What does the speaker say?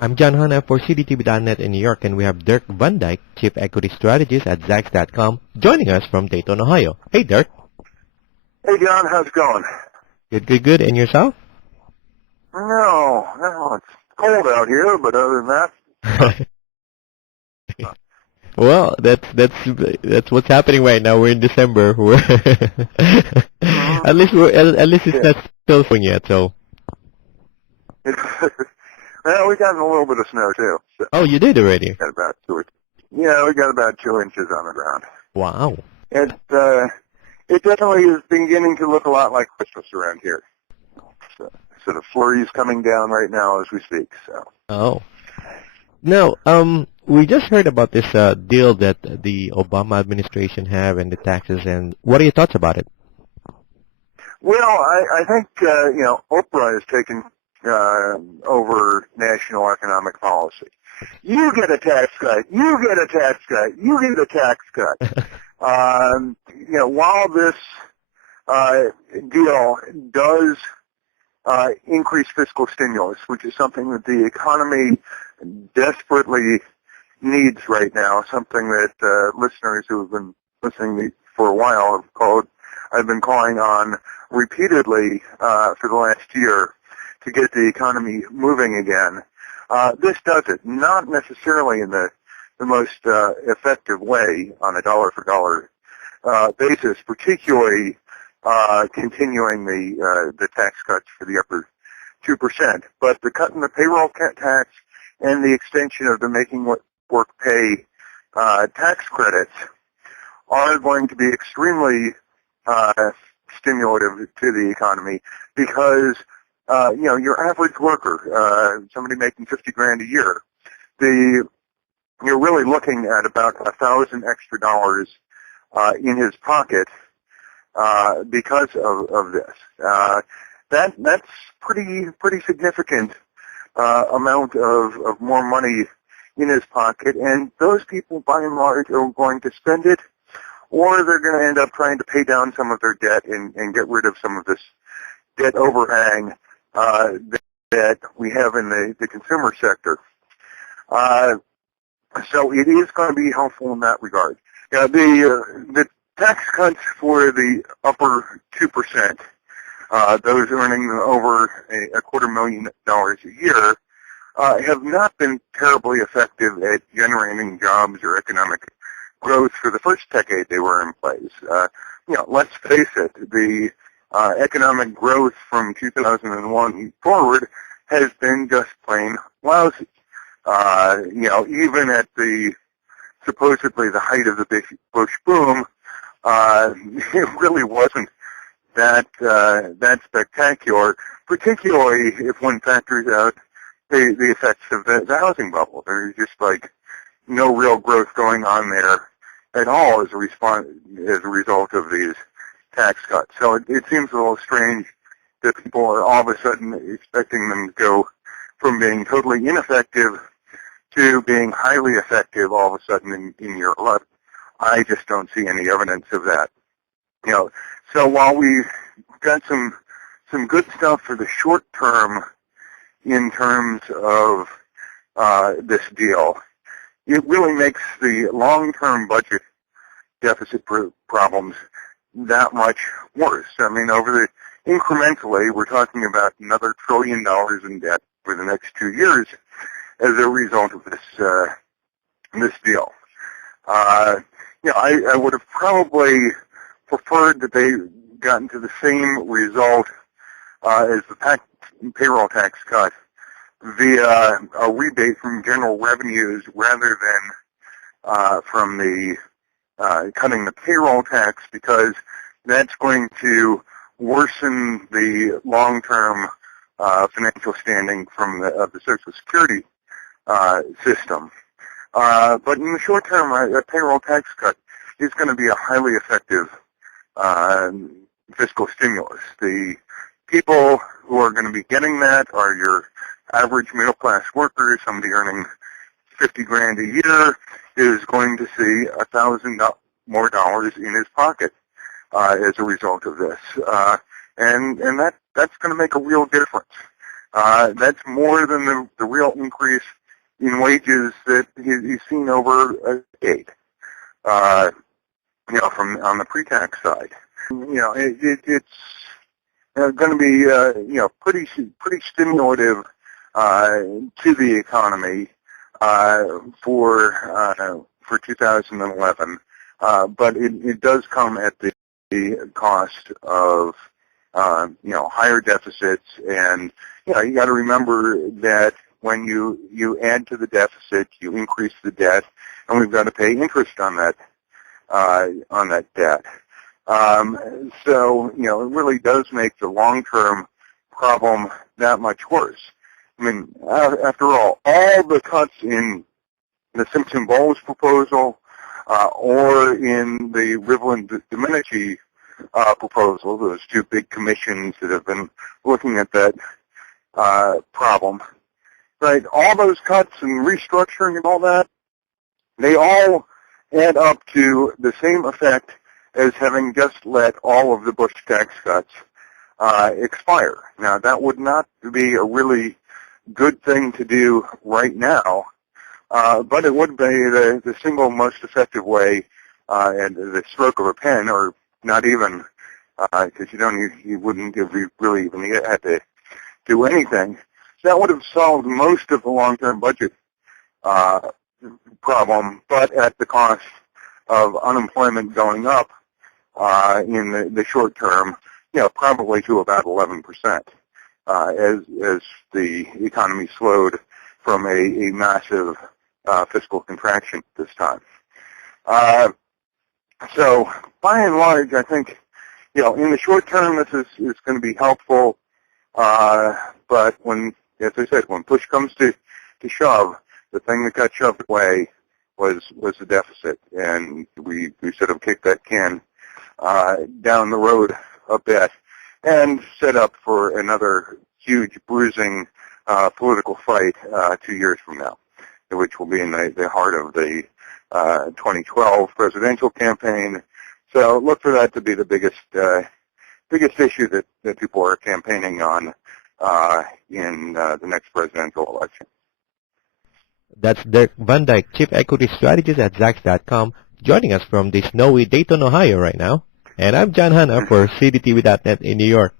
I'm John Hanna for CDTV.net in New York, and we have Dirk van Dijk, Chief Equity Strategist at Zacks.com, joining us from Dayton, Ohio. Hey, Dirk. Hey, John, how's it going? Good. And yourself? No, it's cold out here, but other than that, Well, that's what's happening right now. We're in December. At least it's not still spring yet. So. well, we got a little bit of snow too. So Oh, you did already. got about we got about 2 inches on the ground. Wow. It definitely is beginning to look a lot like Christmas around here. So the flurries coming down right now as we speak. So. Oh. Now, we just heard about this deal that the Obama administration have and the taxes, and what are your thoughts about it? Well, I think Oprah has taken over national economic policy. You get a tax cut. You get a tax cut. You get a tax cut. While this deal does increase fiscal stimulus, which is something that the economy desperately needs right now, something that listeners who have been listening to me for a while I've been calling on repeatedly for the last year to get the economy moving again. This does it, not necessarily in the most effective way on a dollar-for-dollar basis, particularly continuing the tax cuts for the upper 2%. But the cut in the payroll tax and the extension of the Making Work Pay tax credits are going to be extremely stimulative to the economy because your average worker, somebody making $50,000 a year, you're really looking at about $1,000 extra dollars in his pocket because of this. That's pretty significant amount of more money in his pocket, and those people, by and large, are going to spend it, or they're going to end up trying to pay down some of their debt and get rid of some of this debt overhang that we have in the consumer sector. So it is going to be helpful in that regard. The tax cuts for the upper 2%, those earning over $250,000 a year, have not been terribly effective at generating jobs or economic growth for the first decade they were in place. Let's face it, the economic growth from 2001 forward has been just plain lousy. Even at the supposedly the height of the big Bush boom, it really wasn't that spectacular, particularly if one factors out the effects of the housing bubble. There's just like no real growth going on there at all as a result of these tax cuts. So it seems a little strange that people are all of a sudden expecting them to go from being totally ineffective to being highly effective all of a sudden in year 11. I just don't see any evidence of that. So while we've got some good stuff for the short term in terms of this deal, it really makes the long-term budget deficit problems that much worse. I mean, incrementally, we're talking about another $1 trillion in debt for the next 2 years as a result of this deal. I would have probably preferred that they gotten to the same result as the payroll tax cut via a rebate from general revenues rather than from the cutting the payroll tax, because that's going to worsen the long-term financial standing of the Social Security system. But in the short term, a payroll tax cut is going to be a highly effective fiscal stimulus. The people who are going to be getting that are your average middle-class worker. Somebody earning $50,000 a year is going to see $1,000 more dollars in his pocket as a result of this, and that's going to make a real difference. That's more than the real increase in wages that he's seen over a decade. From on the pre-tax side, it's going to be pretty stimulative to the economy for 2011, but it does come at the cost of higher deficits, and you got to remember that when you add to the deficit, you increase the debt, and we've got to pay interest on that debt. So it really does make the long-term problem that much worse. I mean, after all the cuts in the Simpson-Bowles proposal or in the Rivlin-Domenici proposal, those two big commissions that have been looking at that problem, right? All those cuts and restructuring and all that, they all add up to the same effect as having just let all of the Bush tax cuts expire. Now, that would not be a really good thing to do right now, but it would be the single most effective way, and the stroke of a pen, or not even, because you wouldn't have really even had to do anything. That would have solved most of the long-term budget problem, but at the cost of unemployment going up in the short term, probably to about 11%, as the economy slowed from a massive fiscal contraction at this time. So by and large, I think, in the short term, this is going to be helpful, but when, as I said, when push comes to shove, the thing that got shoved away was the deficit, and we sort of kicked that can down the road a bit and set up for another huge bruising political fight 2 years from now, which will be in the heart of the 2012 presidential campaign. So look for that to be the biggest issue that people are campaigning on in the next presidential election. That's Dirk van Dijk, Chief Equity Strategist at Zacks.com, joining us from the snowy Dayton, Ohio right now. And I'm John Hanna for CDTV.net in New York.